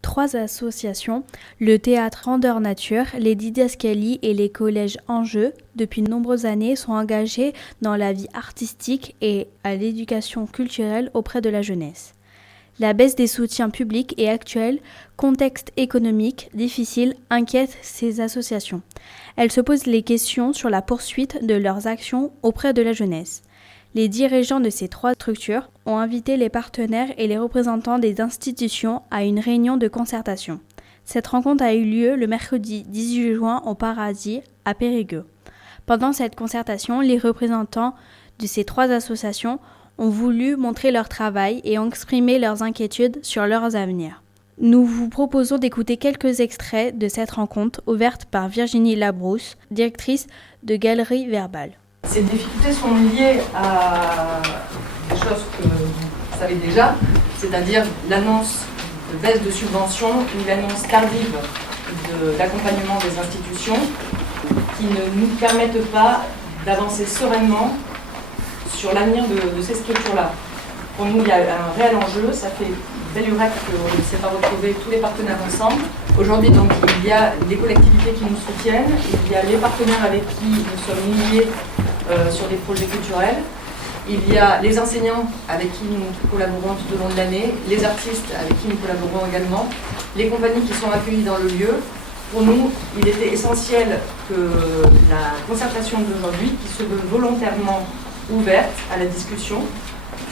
Trois associations, le théâtre Grandeur Nature, les didascalies et les collèges Enjeux, depuis de nombreuses années, sont engagés dans la vie artistique et à l'éducation culturelle auprès de la jeunesse. La baisse des soutiens publics et actuels, contexte économique difficile, inquiète ces associations. Elles se posent les questions sur la poursuite de leurs actions auprès de la jeunesse. Les dirigeants de ces trois structures ont invité les partenaires et les représentants des institutions à une réunion de concertation. Cette rencontre a eu lieu le mercredi 18 juin au Paradis, à Périgueux. Pendant cette concertation, les représentants de ces trois associations ont voulu montrer leur travail et ont exprimé leurs inquiétudes sur leurs avenirs. Nous vous proposons d'écouter quelques extraits de cette rencontre ouverte par Virginie Labrousse, directrice de Galerie Verbale. Ces difficultés sont liées à des choses que vous savez déjà, c'est-à-dire l'annonce de baisse de subventions ou l'annonce tardive d'accompagnement des institutions qui ne nous permettent pas d'avancer sereinement sur l'avenir de ces structures-là. Pour nous, il y a un réel enjeu, ça fait belle lurette qu'on ne s'est pas retrouver tous les partenaires ensemble. Aujourd'hui, donc, il y a les collectivités qui nous soutiennent, il y a les partenaires avec qui nous sommes liés sur des projets culturels. Il y a les enseignants avec qui nous collaborons tout au long de l'année, les artistes avec qui nous collaborons également, les compagnies qui sont accueillies dans le lieu. Pour nous, il était essentiel que la concertation d'aujourd'hui, qui se veut volontairement ouverte à la discussion,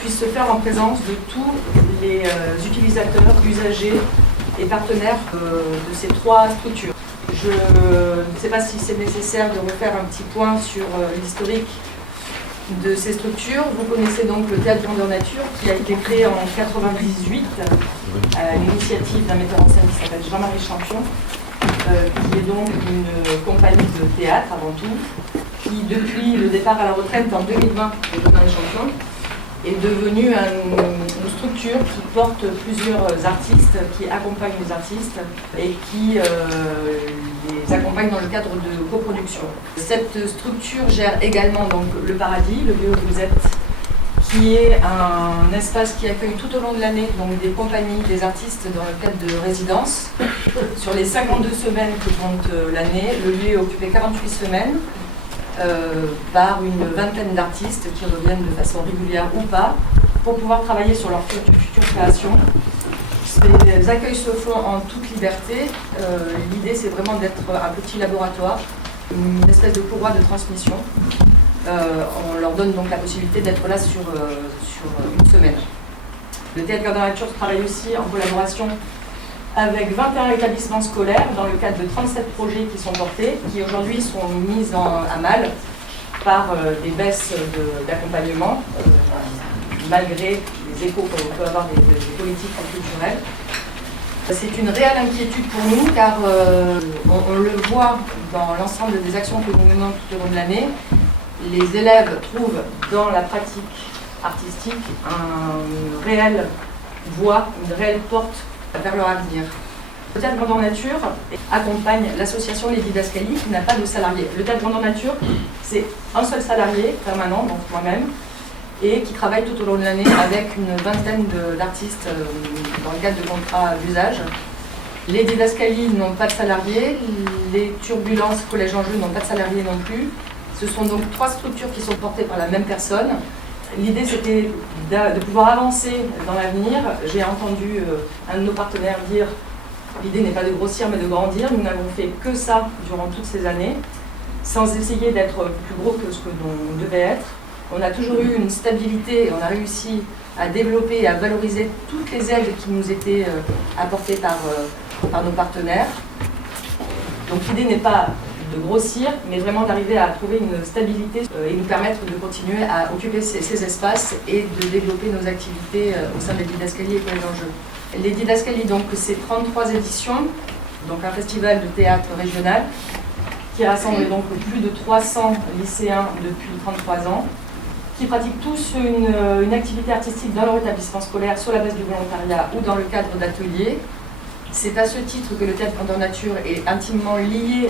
puisse se faire en présence de tous les utilisateurs, usagers et partenaires de ces trois structures. Je ne sais pas si c'est nécessaire de refaire un petit point sur l'historique de ces structures. Vous connaissez donc le Théâtre Grandeur Nature qui a été créé en 1998 à l'initiative d'un metteur en scène qui s'appelle Jean-Marie Champion, qui est donc une compagnie de théâtre avant tout, qui depuis le départ à la retraite en 2020 de Jean-Marie Champion est devenue une structure qui porte plusieurs artistes, qui accompagne les artistes et qui les accompagne dans le cadre de coproduction. Cette structure gère également donc, le Paradis, le lieu où vous êtes, qui est un espace qui accueille tout au long de l'année donc des compagnies, des artistes dans le cadre de résidences. Sur les 52 semaines que compte l'année, le lieu est occupé 48 semaines. Par une vingtaine d'artistes qui reviennent de façon régulière ou pas pour pouvoir travailler sur leurs futures créations. Les accueils se font en toute liberté. L'idée c'est vraiment d'être un petit laboratoire, une espèce de courroie de transmission. On leur donne donc la possibilité d'être là sur une semaine. Le Théâtre Grandeur Nature travaille aussi en collaboration avec 21 établissements scolaires dans le cadre de 37 projets qui sont portés, qui aujourd'hui sont mis à mal par des baisses d'accompagnement, malgré les échos qu'on peut avoir des politiques culturelles. C'est une réelle inquiétude pour nous car on le voit dans l'ensemble des actions que nous menons tout au long de l'année. Les élèves trouvent dans la pratique artistique une réelle voie, une réelle porte vers leur avenir. Le Théâtre Grandeur Nature accompagne l'association Les Didascalies qui n'a pas de salariés. Le Théâtre Grandeur Nature, c'est un seul salarié permanent, donc moi-même, et qui travaille tout au long de l'année avec une vingtaine d'artistes dans le cadre de contrats d'usage. Les Didascalies n'ont pas de salariés, les Turbulences Collège Enjeux n'ont pas de salariés non plus. Ce sont donc trois structures qui sont portées par la même personne. L'idée, c'était de pouvoir avancer dans l'avenir. J'ai entendu un de nos partenaires dire « l'idée n'est pas de grossir, mais de grandir ». Nous n'avons fait que ça durant toutes ces années, sans essayer d'être plus gros que ce que l'on devait être. On a toujours eu une stabilité et on a réussi à développer et à valoriser toutes les aides qui nous étaient apportées par nos partenaires. Donc l'idée n'est pas de grossir, mais vraiment d'arriver à trouver une stabilité et nous permettre de continuer à occuper ces espaces et de développer nos activités au sein des Didascalies et Collège Enjeux. Les Didascalies, donc, c'est 33 éditions, donc un festival de théâtre régional qui rassemble donc plus de 300 lycéens depuis 33 ans, qui pratiquent tous une activité artistique dans leur établissement scolaire sur la base du volontariat ou dans le cadre d'ateliers. C'est à ce titre que le Théâtre Grandeur Nature est intimement lié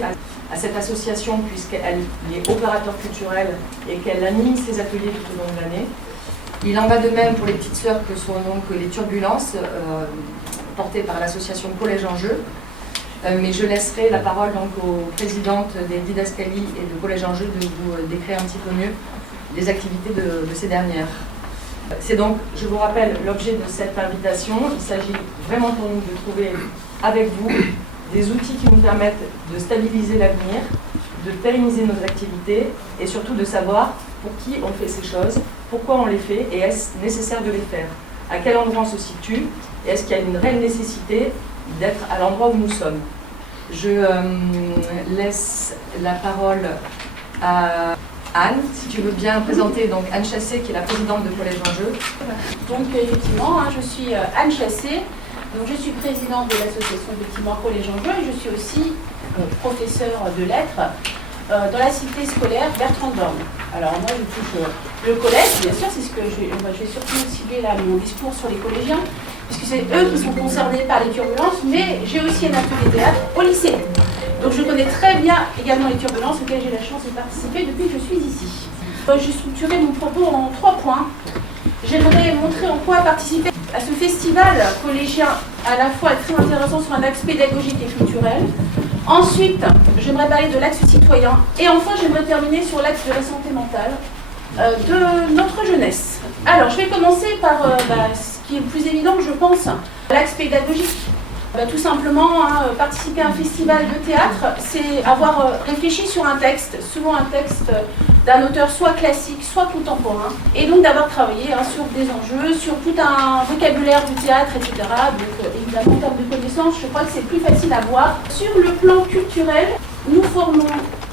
à cette association puisqu'elle est opérateur culturel et qu'elle anime ses ateliers tout au long de l'année. Il en va de même pour les petites sœurs que sont donc les turbulences portées par l'association Collège en Jeu. Mais je laisserai la parole donc aux présidentes des didascalies et de Collège en Jeu de vous décrire un petit peu mieux les activités de ces dernières. C'est donc, je vous rappelle, l'objet de cette invitation. Il s'agit vraiment pour nous de trouver avec vous des outils qui nous permettent de stabiliser l'avenir, de pérenniser nos activités et surtout de savoir pour qui on fait ces choses, pourquoi on les fait et est-ce nécessaire de les faire, à quel endroit on se situe et est-ce qu'il y a une réelle nécessité d'être à l'endroit où nous sommes. Je laisse la parole à Anne, si tu veux bien présenter donc Anne Chassé, qui est la présidente de Collège en Jeu. Donc effectivement, je suis Anne Chassé, donc je suis présidente de l'association effectivement Collège en Jeu et je suis aussi professeure de lettres dans la cité scolaire Bertrand Borne. Alors moi je touche le collège, bien sûr, c'est ce que je vais surtout cibler là mon discours sur les collégiens, puisque c'est eux qui sont concernés par les turbulences, mais j'ai aussi un atelier théâtre au lycée. Donc je connais très bien également les turbulences auxquelles j'ai la chance de participer depuis que je suis ici. J'ai structuré mon propos en 3 points. J'aimerais montrer en quoi participer à ce festival collégien à la fois est très intéressant sur un axe pédagogique et culturel. Ensuite, j'aimerais parler de l'axe citoyen. Et enfin, j'aimerais terminer sur l'axe de la santé mentale de notre jeunesse. Alors, je vais commencer par ce qui est le plus évident, je pense, l'axe pédagogique. Tout simplement, participer à un festival de théâtre, c'est avoir réfléchi sur un texte, souvent un texte d'un auteur soit classique, soit contemporain, et donc d'avoir travaillé sur des enjeux, sur tout un vocabulaire du théâtre, etc. Donc évidemment, en termes de connaissances, je crois que c'est plus facile à voir. Sur le plan culturel, nous formons,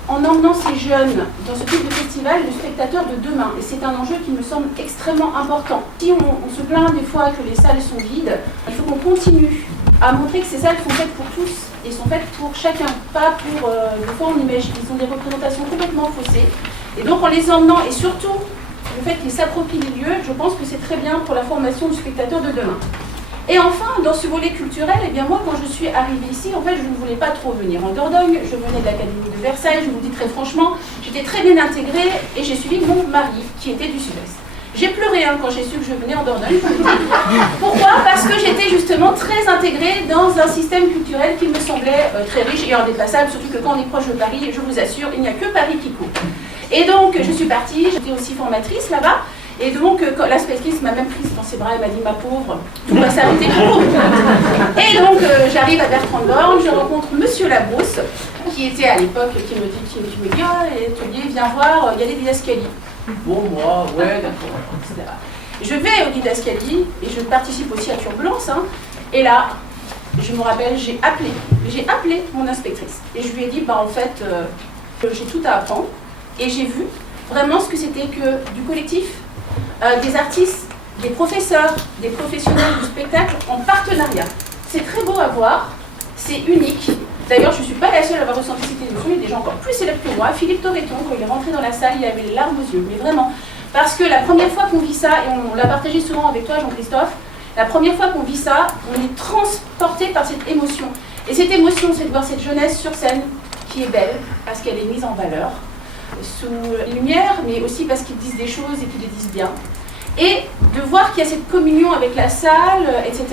en emmenant ces jeunes dans ce type de festival, le spectateur de demain. Et c'est un enjeu qui me semble extrêmement important. Si on se plaint des fois que les salles sont vides, il faut qu'on continue à montrer que ces salles sont faites pour tous et sont faites pour chacun, pas pour, des fois on imagine, ils ont des représentations complètement faussées. Et donc en les emmenant, et surtout le fait qu'ils s'approprient les lieux, je pense que c'est très bien pour la formation du spectateur de demain. Et enfin, dans ce volet culturel, eh bien moi quand je suis arrivée ici, en fait je ne voulais pas trop venir en Dordogne, je venais de l'Académie de Versailles, je vous le dis très franchement, j'étais très bien intégrée et j'ai suivi mon mari qui était du Sud-Est. J'ai pleuré quand j'ai su que je venais en Dordogne. Pourquoi? Parce que j'étais justement très intégrée dans un système culturel qui me semblait très riche et indépassable, surtout que quand on est proche de Paris, je vous assure, il n'y a que Paris qui court. Et donc je suis partie, j'étais aussi formatrice là-bas, et donc quand l'inspectrice m'a même prise dans ses bras, elle m'a dit « ma pauvre, tout va s'arrêter pour vous ». Et donc j'arrive à Bertrand Borne, je rencontre Monsieur Labrousse, qui était à l'époque, qui me dit « ah, l'atelier, viens voir, il y a des didascalies ». Bon, moi, ouais, d'accord, etc. Je vais au didascalie et je participe aussi à Turbulence. Et là, je me rappelle, j'ai appelé mon inspectrice. Et je lui ai dit, en fait, j'ai tout à apprendre. Et j'ai vu vraiment ce que c'était que du collectif, des artistes, des professeurs, des professionnels du spectacle en partenariat. C'est très beau à voir, c'est unique. D'ailleurs, je ne suis pas la seule à avoir ressenti cette émotion, il y a des gens encore plus célèbres que moi. Philippe Torreton, quand il est rentré dans la salle, il avait les larmes aux yeux, mais vraiment. Parce que la première fois qu'on vit ça, et on l'a partagé souvent avec toi, Jean-Christophe, la première fois qu'on vit ça, on est transporté par cette émotion. Et cette émotion, c'est de voir cette jeunesse sur scène qui est belle, parce qu'elle est mise en valeur, sous lumière, mais aussi parce qu'ils disent des choses et qu'ils les disent bien. Et de voir qu'il y a cette communion avec la salle, etc.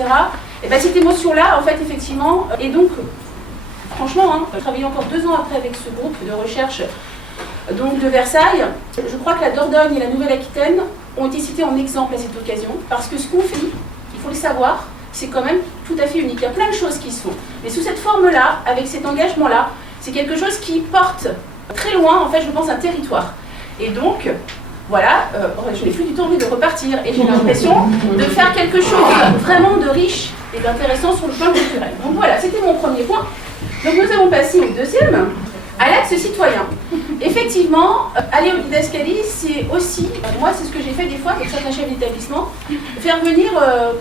Et bien cette émotion-là, en fait, effectivement, et donc, franchement, j'ai travaillé encore 2 ans après avec ce groupe de recherche donc de Versailles. Je crois que la Dordogne et la Nouvelle-Aquitaine ont été cités en exemple à cette occasion, parce que ce qu'on fait, il faut le savoir, c'est quand même tout à fait unique. Il y a plein de choses qui se font. Mais sous cette forme-là, avec cet engagement-là, c'est quelque chose qui porte très loin, en fait, je pense, un territoire. Et donc, voilà, je n'ai plus du tout envie de repartir. Et j'ai l'impression de faire quelque chose vraiment de riche et d'intéressant sur le plan culturel. Donc voilà, c'était mon premier point. Donc nous allons passer au deuxième, à l'axe citoyen. Effectivement, aller au didascalie, c'est aussi, moi c'est ce que j'ai fait des fois avec certains chefs d'établissement, faire venir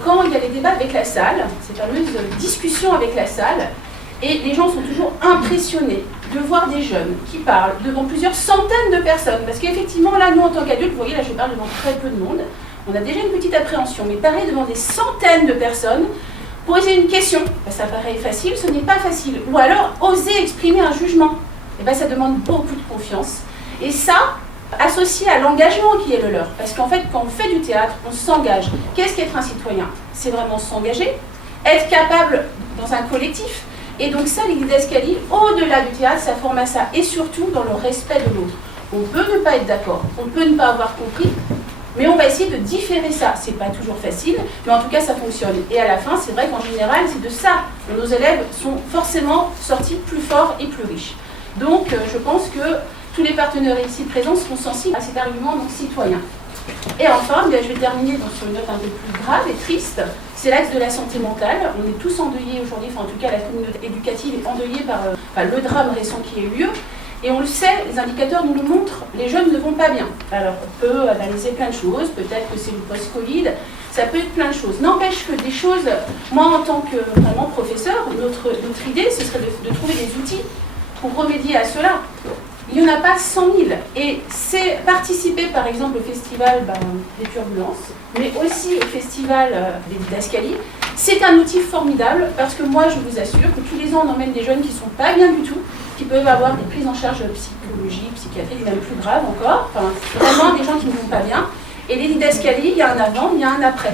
quand il y a les débats avec la salle, ces fameuses discussions avec la salle, et les gens sont toujours impressionnés de voir des jeunes qui parlent devant plusieurs centaines de personnes, parce qu'effectivement là, nous en tant qu'adultes, vous voyez là je parle devant très peu de monde, on a déjà une petite appréhension, mais parler devant des centaines de personnes, poser une question, ça paraît facile, ce n'est pas facile. Ou alors, oser exprimer un jugement, ça demande beaucoup de confiance. Et ça, associé à l'engagement qui est le leur. Parce qu'en fait, quand on fait du théâtre, on s'engage. Qu'est-ce qu'être un citoyen? C'est vraiment s'engager, être capable dans un collectif. Et donc ça, les didascalies, au-delà du théâtre, ça forme à ça. Et surtout dans le respect de l'autre. On peut ne pas être d'accord, on peut ne pas avoir compris, mais on va essayer de différer ça. C'est pas toujours facile, mais en tout cas, ça fonctionne. Et à la fin, c'est vrai qu'en général, c'est de ça que nos élèves sont forcément sortis plus forts et plus riches. Donc, je pense que tous les partenaires ici présents seront sensibles à cet argument donc, citoyen. Et enfin, je vais terminer sur une note un peu plus grave et triste. C'est l'axe de la santé mentale. On est tous endeuillés aujourd'hui, enfin en tout cas la communauté éducative est endeuillée par le drame récent qui a eu lieu. Et on le sait, les indicateurs nous le montrent, les jeunes ne vont pas bien. Alors on peut analyser plein de choses, peut-être que c'est le post-Covid, ça peut être plein de choses. N'empêche que des choses, moi en tant que vraiment professeur, notre idée ce serait de trouver des outils pour remédier à cela. Il n'y en a pas 100 000. Et c'est participer par exemple au festival des turbulences, mais aussi au festival des didascalies. C'est un outil formidable parce que moi je vous assure que tous les ans on emmène des jeunes qui ne sont pas bien du tout, qui peuvent avoir des prises en charge psychologiques, psychiatriques, même plus graves encore. Enfin, vraiment des gens qui ne vont pas bien. Et les didascalies, il y a un avant, il y a un après.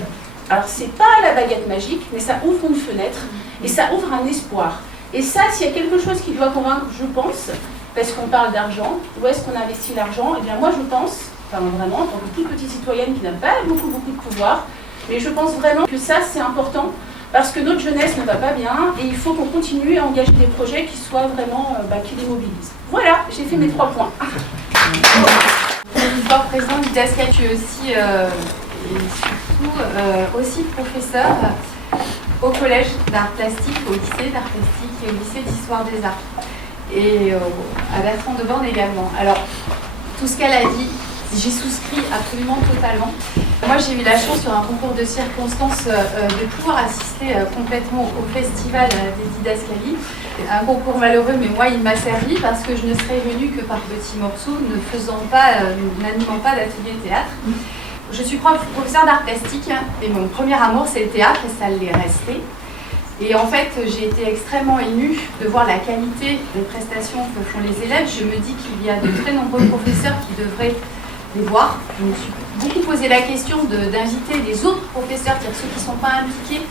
Alors c'est pas la baguette magique, mais ça ouvre une fenêtre et ça ouvre un espoir. Et ça, s'il y a quelque chose qui doit convaincre, je pense, parce qu'on parle d'argent, où est-ce qu'on investit l'argent? Eh bien moi je pense, enfin vraiment, en tant que toute petite citoyenne qui n'a pas beaucoup de pouvoir, mais je pense vraiment que ça c'est important, parce que notre jeunesse ne va pas bien, et il faut qu'on continue à engager des projets qui soient vraiment, qui les mobilisent. Voilà, j'ai fait mes 3 points. Bonsoir président Didascalie, je suis aussi, et surtout, aussi professeur au collège d'art plastique, au lycée d'art plastique et au lycée d'histoire des arts. Et à Bertrand de Born également. Alors, tout ce qu'elle a dit, j'ai souscrit absolument totalement. Moi, j'ai eu la chance, sur un concours de circonstances, de pouvoir assister complètement au festival des didascalies. Un concours malheureux, mais moi, il m'a servi parce que je ne serais venue que par petits morceaux, n'animant pas d'atelier théâtre. Je suis professeure d'art plastique et mon premier amour, c'est le théâtre et ça l'est resté. Et en fait, j'ai été extrêmement émue de voir la qualité des prestations que font les élèves. Je me dis qu'il y a de très nombreux professeurs qui devraient les voir. Je me suis beaucoup posé la question d'inviter les autres professeurs, c'est-à-dire ceux qui ne sont pas impliqués,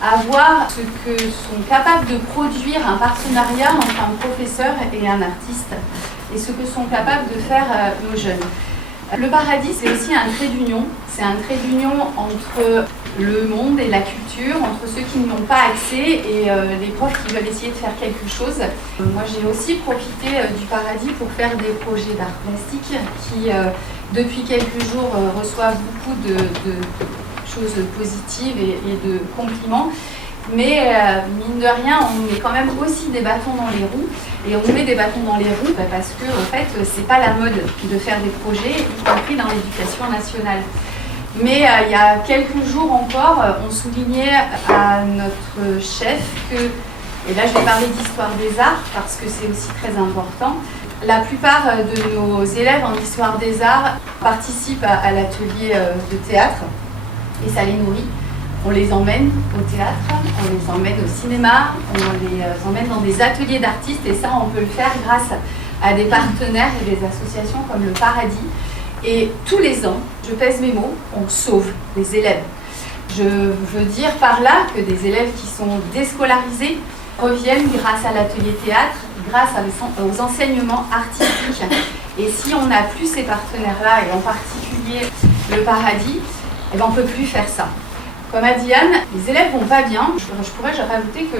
à voir ce que sont capables de produire un partenariat entre un professeur et un artiste, et ce que sont capables de faire nos jeunes. Le paradis, c'est aussi un trait d'union. C'est un trait d'union entre le monde et la culture, entre ceux qui n'ont pas accès et les profs qui veulent essayer de faire quelque chose. Moi, j'ai aussi profité du paradis pour faire des projets d'art plastique qui, depuis quelques jours, reçoivent beaucoup de choses positives et de compliments. Mais mine de rien, on met quand même aussi des bâtons dans les roues. Et on met des bâtons dans les roues parce que, en fait, c'est pas la mode de faire des projets, y compris dans l'éducation nationale. Mais il y a quelques jours encore, on soulignait à notre chef que, et là je vais parler d'histoire des arts parce que c'est aussi très important, la plupart de nos élèves en histoire des arts participent à l'atelier de théâtre et ça les nourrit. On les emmène au théâtre, on les emmène au cinéma, on les emmène dans des ateliers d'artistes et ça on peut le faire grâce à des partenaires et des associations comme le Paradis. Et tous les ans, je pèse mes mots, on sauve des élèves. Je veux dire par là que des élèves qui sont déscolarisés reviennent grâce à l'atelier théâtre, grâce aux enseignements artistiques. Et si on n'a plus ces partenaires-là, et en particulier le Paradis, eh ben on ne peut plus faire ça. Comme a dit Anne, les élèves vont pas bien. Je pourrais rajouter que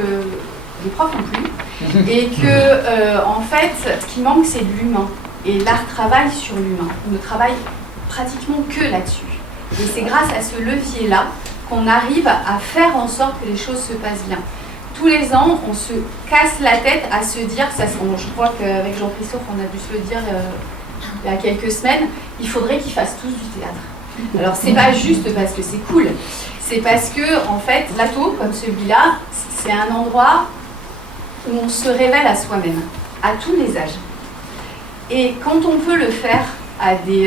les profs non plus. Et que, en fait, ce qui manque, c'est de l'humain. Et l'art travaille sur l'humain. On ne travaille pratiquement que là-dessus. Et c'est grâce à ce levier-là qu'on arrive à faire en sorte que les choses se passent bien. Tous les ans, on se casse la tête à se dire, je crois qu'avec Jean-Christophe, on a dû se le dire il y a quelques semaines, il faudrait qu'ils fassent tous du théâtre. Alors, c'est pas juste parce que c'est cool. C'est parce que, en fait, plateau comme celui-là, c'est un endroit où on se révèle à soi-même, à tous les âges. Et quand on peut le faire à des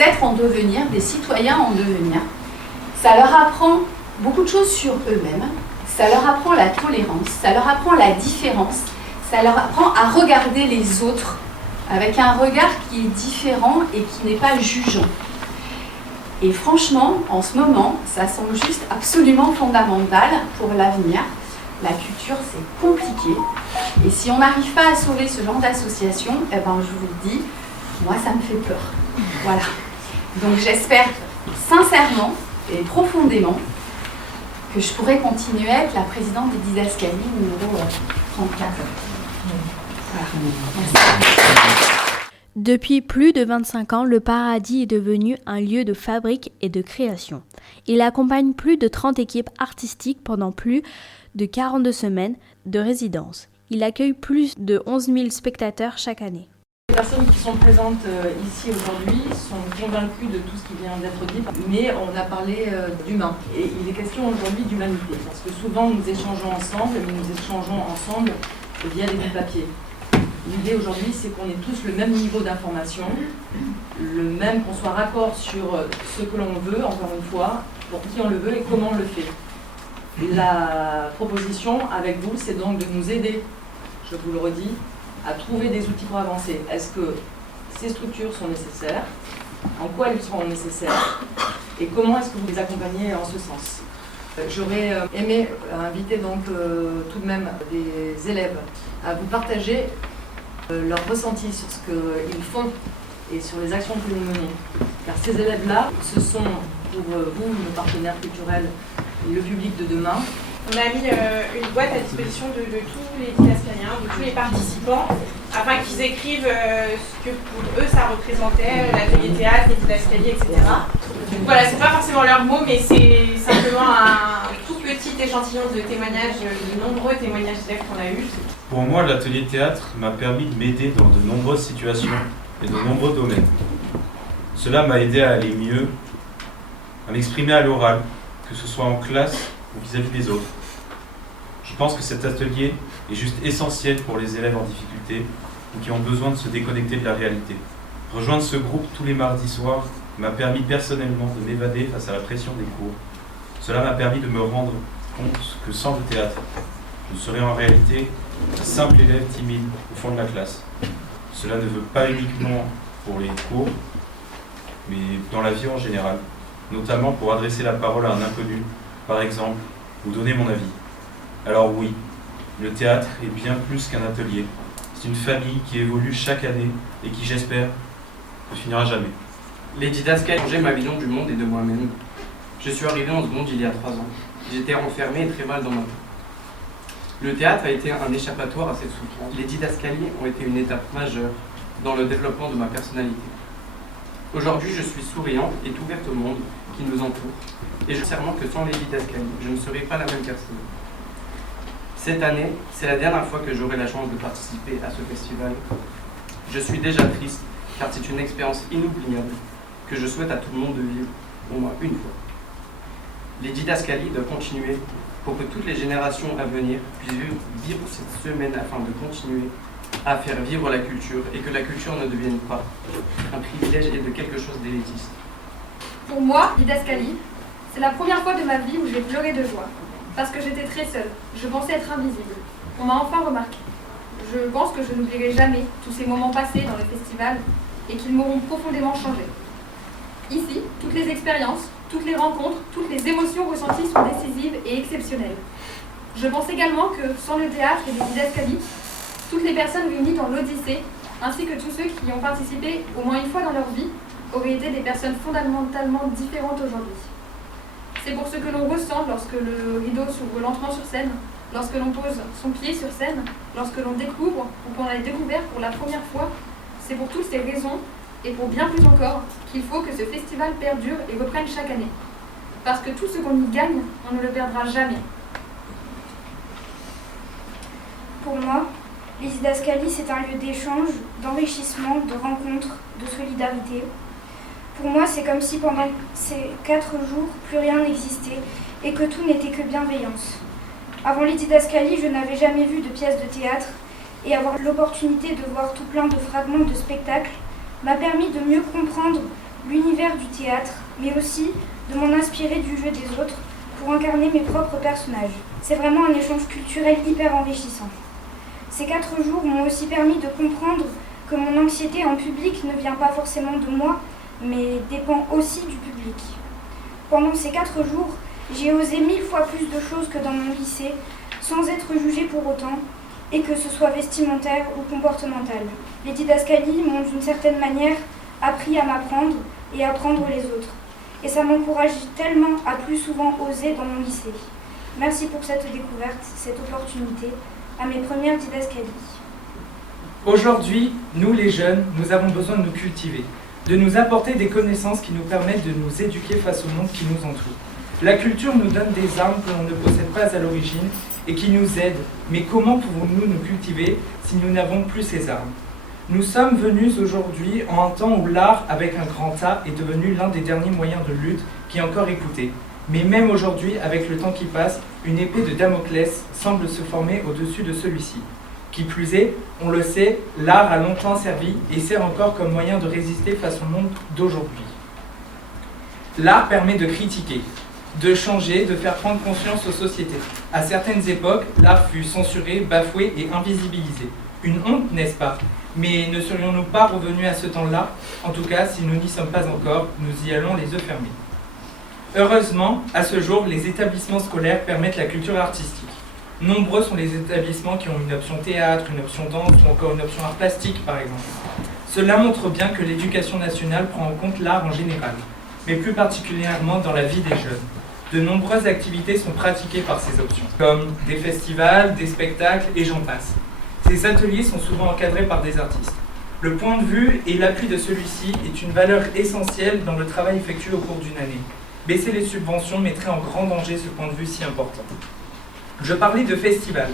êtres en devenir, des citoyens en devenir, ça leur apprend beaucoup de choses sur eux-mêmes, ça leur apprend la tolérance, ça leur apprend la différence, ça leur apprend à regarder les autres avec un regard qui est différent et qui n'est pas jugeant. Et franchement, en ce moment, ça semble juste absolument fondamental pour l'avenir. La culture, c'est compliqué. Et si on n'arrive pas à sauver ce genre d'association, eh ben, je vous le dis, moi, ça me fait peur. Voilà. Donc j'espère sincèrement et profondément que je pourrai continuer à être la présidente des Didascalies numéro 34. Voilà. Merci. Depuis plus de 25 ans, le Paradis est devenu un lieu de fabrique et de création. Il accompagne plus de 30 équipes artistiques pendant plus de 42 semaines de résidence. Il accueille plus de 11 000 spectateurs chaque année. Les personnes qui sont présentes ici aujourd'hui sont convaincues de tout ce qui vient d'être dit, mais on a parlé d'humain. Et il est question aujourd'hui d'humanité, parce que souvent nous échangeons ensemble, mais nous échangeons ensemble via des bouts de papier. L'idée aujourd'hui, c'est qu'on ait tous le même niveau d'information, qu'on soit raccord sur ce que l'on veut, encore une fois, pour qui on le veut et comment on le fait. La proposition avec vous, c'est donc de nous aider, je vous le redis, à trouver des outils pour avancer. Est-ce que ces structures sont nécessaires? En quoi elles seront nécessaires? Et comment est-ce que vous les accompagnez en ce sens? J'aurais aimé inviter donc tout de même des élèves à vous partager leur ressenti sur ce qu'ils font et sur les actions que nous menons. Car ces élèves-là, ce sont pour vous, nos partenaires culturels, le public de demain. On a mis une boîte à disposition de tous les didascaliens, de tous les participants, afin qu'ils écrivent ce que pour eux ça représentait, l'atelier théâtre, les didascalies, etc. Donc voilà, c'est pas forcément leurs mots, mais c'est simplement un tout petit échantillon de témoignages, de nombreux témoignages d'élèves qu'on a eus. Pour moi, l'atelier théâtre m'a permis de m'aider dans de nombreuses situations et de nombreux domaines. Cela m'a aidé à aller mieux, à m'exprimer à l'oral, que ce soit en classe ou vis-à-vis des autres. Je pense que cet atelier est juste essentiel pour les élèves en difficulté ou qui ont besoin de se déconnecter de la réalité. Rejoindre ce groupe tous les mardis soirs m'a permis personnellement de m'évader face à la pression des cours. Cela m'a permis de me rendre compte que sans le théâtre, je serais en réalité un simple élève timide au fond de la classe. Cela ne veut pas uniquement pour les cours, mais dans la vie en général, notamment pour adresser la parole à un inconnu, par exemple, ou donner mon avis. Alors oui, le théâtre est bien plus qu'un atelier. C'est une famille qui évolue chaque année et qui, j'espère, ne finira jamais. Les didascalies ont changé ma vision du monde et de moi-même. Je suis arrivé dans ce monde il y a 3 ans. J'étais renfermé et très mal dans ma tête. Le théâtre a été un échappatoire à cette souffrance. Les didascalies ont été une étape majeure dans le développement de ma personnalité. Aujourd'hui, je suis souriant et ouvert au monde qui nous entoure. Et je sais sincèrement que sans les didascalies, je ne serais pas la même personne. Cette année, c'est la dernière fois que j'aurai la chance de participer à ce festival. Je suis déjà triste, car c'est une expérience inoubliable que je souhaite à tout le monde de vivre, au moins une fois. Les didascalies doivent continuer pour que toutes les générations à venir puissent vivre cette semaine afin de continuer à faire vivre la culture et que la culture ne devienne pas un privilège et de quelque chose d'élitiste. Pour moi, didascalie, c'est la première fois de ma vie où j'ai pleuré de joie, parce que j'étais très seule, je pensais être invisible. On m'a enfin remarqué. Je pense que je n'oublierai jamais tous ces moments passés dans le festival et qu'ils m'auront profondément changé. Ici, toutes les expériences, toutes les rencontres, toutes les émotions ressenties sont décisives et exceptionnelles. Je pense également que sans le théâtre et les didascalies, toutes les personnes réunies dans l'Odyssée, ainsi que tous ceux qui y ont participé au moins une fois dans leur vie, auraient été des personnes fondamentalement différentes aujourd'hui. C'est pour ce que l'on ressent lorsque le rideau s'ouvre lentement sur scène, lorsque l'on pose son pied sur scène, lorsque l'on découvre ou qu'on a découvert pour la première fois. C'est pour toutes ces raisons, et pour bien plus encore, qu'il faut que ce festival perdure et reprenne chaque année. Parce que tout ce qu'on y gagne, on ne le perdra jamais. Pour moi, les didascalies, c'est un lieu d'échange, d'enrichissement, de rencontre, de solidarité. Pour moi, c'est comme si pendant ces 4 jours, plus rien n'existait et que tout n'était que bienveillance. Avant les didascalies, je n'avais jamais vu de pièces de théâtre et avoir l'opportunité de voir tout plein de fragments de spectacles m'a permis de mieux comprendre l'univers du théâtre, mais aussi de m'en inspirer du jeu des autres pour incarner mes propres personnages. C'est vraiment un échange culturel hyper enrichissant. Ces 4 jours m'ont aussi permis de comprendre que mon anxiété en public ne vient pas forcément de moi, mais dépend aussi du public. Pendant ces 4 jours, j'ai osé 1000 fois plus de choses que dans mon lycée, sans être jugée pour autant, et que ce soit vestimentaire ou comportemental. Les didascalies m'ont d'une certaine manière appris à m'apprendre et à prendre les autres. Et ça m'encourage tellement à plus souvent oser dans mon lycée. Merci pour cette découverte, cette opportunité, à mes premières didascalies. Aujourd'hui, nous les jeunes, nous avons besoin de nous cultiver, de nous apporter des connaissances qui nous permettent de nous éduquer face au monde qui nous entoure. La culture nous donne des armes que l'on ne possède pas à l'origine et qui nous aident, mais comment pouvons-nous nous cultiver si nous n'avons plus ces armes ? Nous sommes venus aujourd'hui en un temps où l'art, avec un grand A, est devenu l'un des derniers moyens de lutte qui est encore écouté. Mais même aujourd'hui, avec le temps qui passe, une épée de Damoclès semble se former au-dessus de celui-ci. Qui plus est, on le sait, l'art a longtemps servi et sert encore comme moyen de résister face au monde d'aujourd'hui. L'art permet de critiquer, de changer, de faire prendre conscience aux sociétés. À certaines époques, l'art fut censuré, bafoué et invisibilisé. Une honte, n'est-ce pas ? Mais ne serions-nous pas revenus à ce temps-là ? En tout cas, si nous n'y sommes pas encore, nous y allons les yeux fermés. Heureusement, à ce jour, les établissements scolaires permettent la culture artistique. Nombreux sont les établissements qui ont une option théâtre, une option danse ou encore une option art plastique, par exemple. Cela montre bien que l'éducation nationale prend en compte l'art en général, mais plus particulièrement dans la vie des jeunes. De nombreuses activités sont pratiquées par ces options, comme des festivals, des spectacles et j'en passe. Ces ateliers sont souvent encadrés par des artistes. Le point de vue et l'appui de celui-ci est une valeur essentielle dans le travail effectué au cours d'une année. Baisser les subventions mettrait en grand danger ce point de vue si important. Je parlais de festival,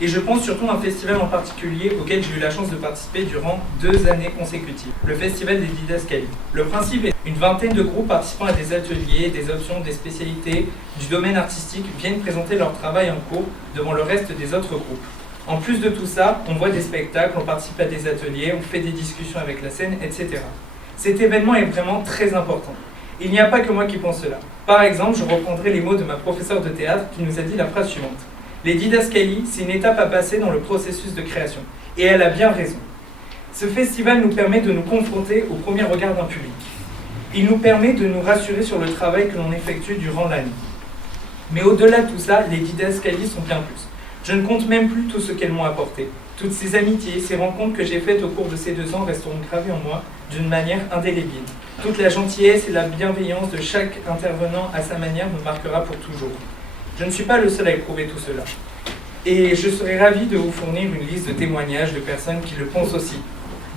et je pense surtout à un festival en particulier auquel j'ai eu la chance de participer durant 2 années consécutives, le Festival des Didascalies. Le principe est une vingtaine de groupes participant à des ateliers, des options, des spécialités du domaine artistique viennent présenter leur travail en cours devant le reste des autres groupes. En plus de tout ça, on voit des spectacles, on participe à des ateliers, on fait des discussions avec la scène, etc. Cet événement est vraiment très important. Il n'y a pas que moi qui pense cela. Par exemple, je reprendrai les mots de ma professeure de théâtre qui nous a dit la phrase suivante. Les didascalies, c'est une étape à passer dans le processus de création. Et elle a bien raison. Ce festival nous permet de nous confronter au premier regard d'un public. Il nous permet de nous rassurer sur le travail que l'on effectue durant l'année. Mais au-delà de tout ça, les didascalies sont bien plus. Je ne compte même plus tout ce qu'elles m'ont apporté. Toutes ces amitiés, ces rencontres que j'ai faites au cours de ces 2 ans resteront gravées en moi d'une manière indélébile. Toute la gentillesse et la bienveillance de chaque intervenant à sa manière me marquera pour toujours. Je ne suis pas le seul à éprouver tout cela. Et je serais ravi de vous fournir une liste de témoignages de personnes qui le pensent aussi.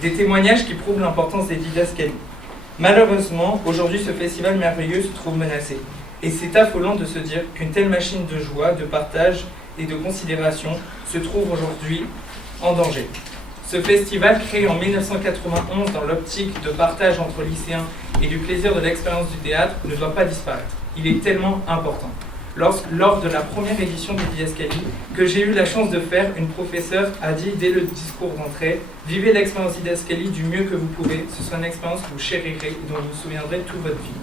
Des témoignages qui prouvent l'importance des didascalies. Malheureusement, aujourd'hui, ce festival merveilleux se trouve menacé. Et c'est affolant de se dire qu'une telle machine de joie, de partage et de considération se trouve aujourd'hui en danger. Ce festival, créé en 1991 dans l'optique de partage entre lycéens et du plaisir de l'expérience du théâtre, ne doit pas disparaître. Il est tellement important. Lors de la première édition des Didascalies, que j'ai eu la chance de faire, une professeure a dit dès le discours d'entrée « Vivez l'expérience Didascalie du mieux que vous pouvez, ce sera une expérience que vous chérirez et dont vous vous souviendrez toute votre vie. »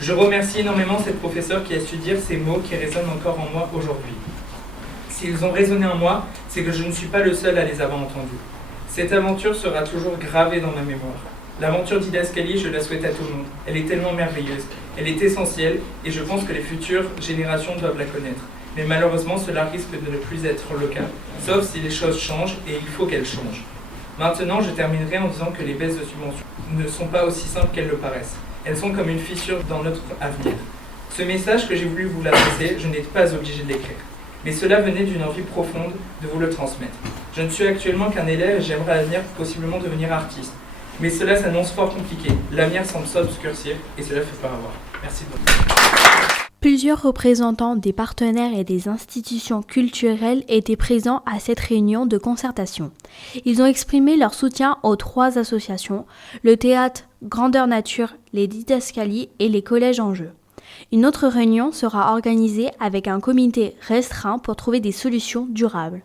Je remercie énormément cette professeure qui a su dire ces mots qui résonnent encore en moi aujourd'hui. S'ils ont résonné en moi, c'est que je ne suis pas le seul à les avoir entendus. Cette aventure sera toujours gravée dans ma mémoire. L'aventure Didascalie, je la souhaite à tout le monde. Elle est tellement merveilleuse, elle est essentielle et je pense que les futures générations doivent la connaître. Mais malheureusement, cela risque de ne plus être le cas, sauf si les choses changent et il faut qu'elles changent. Maintenant, je terminerai en disant que les baisses de subventions ne sont pas aussi simples qu'elles le paraissent. Elles sont comme une fissure dans notre avenir. Ce message que j'ai voulu vous l'adresser, je n'étais pas obligé de l'écrire. Mais cela venait d'une envie profonde de vous le transmettre. Je ne suis actuellement qu'un élève et j'aimerais à l'avenir possiblement devenir artiste. Mais cela s'annonce fort compliqué. L'avenir semble s'obscurcir et cela fait peur à voir. Merci beaucoup. Plusieurs représentants des partenaires et des institutions culturelles étaient présents à cette réunion de concertation. Ils ont exprimé leur soutien aux 3 associations, le théâtre Grandeur Nature, les Didascalies et les collèges en jeu. Une autre réunion sera organisée avec un comité restreint pour trouver des solutions durables.